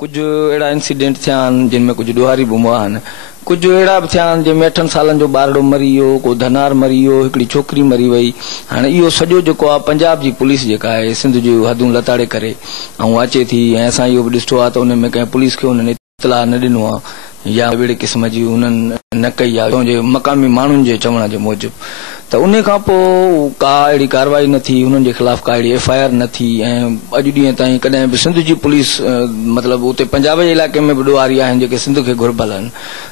कुछ अड़ा इंसिडेंट थिया जिनमें कुछ डुहारी बुमा कुछ अड़ा भी थिया जैमें 8 सालन जो बारड़ो मरी वियो, को धनार मरी वियो, हिकड़ी छोकरी मरी वई। हाँ इहो सॼो जेको आहे पंजाब जी पुलिस जेका आहे सिंध जूं हदूं लताड़े करे ऐं अचे थी ऐं असां इहो बि ॾिठो आहे त उन में कंहिं पुलिस खे उन्हनि इतला न ॾिनो आहे या अहिड़े क़िस्म जी उन्हनि न कई आहे जे मक़ामी माण्हुनि जे चवण जे मूजिबि त उन खां पोइ का अहिड़ी कार्रवाई न थी, उन्हनि जे ख़िलाफ़ का अहिड़ी FIR न थी ऐं अॼु ॾींहं ताईं कॾहिं बि सिंध जी पुलिस मतिलबु उते पंजाब जे इलाइक़े में बि ॾुहारी आहिनि जेके सिंध खे घुरबल आहिनि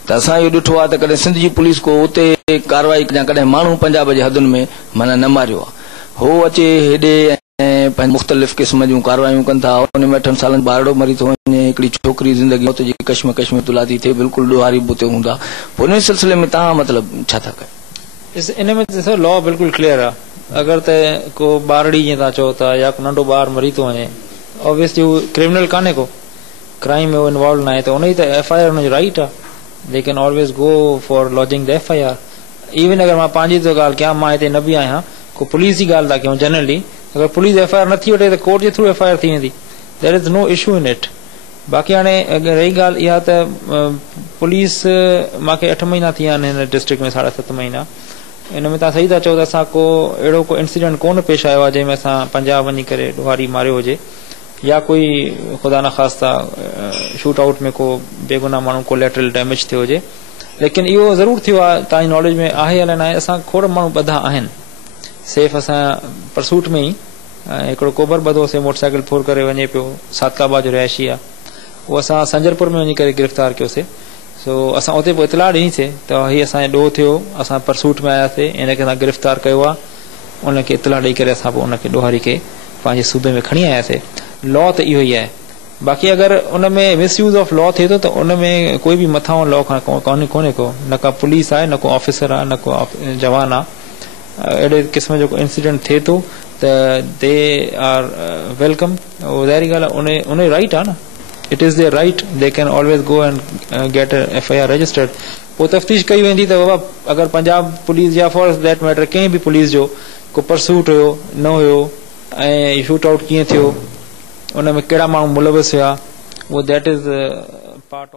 त असां इहो ॾिठो आहे त कॾहिं सिंध जी पुलिस को उते कार्रवाई या कॾहिं माण्हू पंजाब जे हदुनि में माना न मारियो आहे। हो अचे हेॾे ऐं मुख़्तलिफ़ क़िस्म जूं कार्रवायूं कनि था। उन में 8 सालनि बारड़ो मरी थो वञे, हिकिड़ी छोकिरी ज़िंदगी मौत जी कश्मकश में तुला थी थिए, बिल्कुलु ॾुहारी बि उते हूंदा। पोइ उन सिलसिले में तव्हां मतिलबु छा था कयो? इन में ॾिसो लॉ बिल्कुलु क्लियर आहे। अगरि त को ॿारड़ी जीअं तव्हां चओ था या को नंढो ॿार मरी थो वञे, ऑब्वियसली उहो क्रिमिनल कान्हे, को क्राइम में उहो इन्वॉल्व न आहे त उनजी त FIR हुनजो राइट आहे। दे can always go for lodging the FIR। Even अगरि मां पंहिंजी थो ॻाल्हि कयां, मां हिते न बि आहियां, को पुलिस जी ॻाल्हि था कयूं जनरली, अगर पुलिस FIR नथी वठे त कोर्ट जे थ्रू FIR थी वेंदी। There is no issue in it. बाक़ी हाणे रही ॻाल्हि इहा त पुलिस मूंखे 8 महीना थी विया आहिनि हिन डिस्ट्रिक्ट में, 7.5 महीना। इन में तव्हां सही था चओ त असां को अहिड़ो को इंसिडेंट कोन पेश आयो आहे जंहिंमें असां पंजाब वञी करे ॾुहारी मारियो हुजे या कोई ख़ुदा न ख़ास्ता शूट आउट में को बेगुनाह माण्हू कोलेटरल डैमेज थियो हुजे। लेकिन इहो ज़रूरु थियो आहे, तव्हांजी नॉलेज में आहे या न आहे, असां खोड़ माण्हू ॿधा आहिनि सेफ असां परसूट में ई। हिकिड़ो कोबर ॿधोसीं, मोटरसाइकिल फोर करे वञे पियो, सातकाबा जो रहिशी आहे, उहो असां संजरपुर में वञी करे गिरफ़्तार कयोसीं। सो असां उते पोइ इतला ॾिनीसीं त हीअ असांजो ॾोह थियो, असां परसूट में आयासीं, इनखे असां गिरफ़्तार कयो आहे। उनखे इतला ॾेई करे असां पोइ उनखे ॾुहारी खे पंहिंजे सूबे में खणी आयासीं। लॉ त इहो ई आहे। बाक़ी अगरि उन में मिसयूज़ ऑफ लॉ थिए थो त उन में कोई बि मथां लॉ खां कोन्हे को, न का पुलिस आहे, न को ऑफिसर आहे, न को जवान आहे। अहिड़े क़िस्म जो इंसिडेंट थिए थो त दे आर वेलकम। उहो ज़ाहिरी ॻाल्हि आहे, उन राइट आहे न, it is there right, they can always go and get FIR registered. पोइ तफ्तीश कई वेंदी त बाबा अगरि पंजाब पुलिस या फॉर दैट मैटर कंहिं बि पुलिस जो को परसूट हुयो न हुयो ऐं शूट आउट कीअं थियो, उन में कहिड़ा माण्हू मुलविस हुआ, उहो दैट इज़ पार्ट ऑफ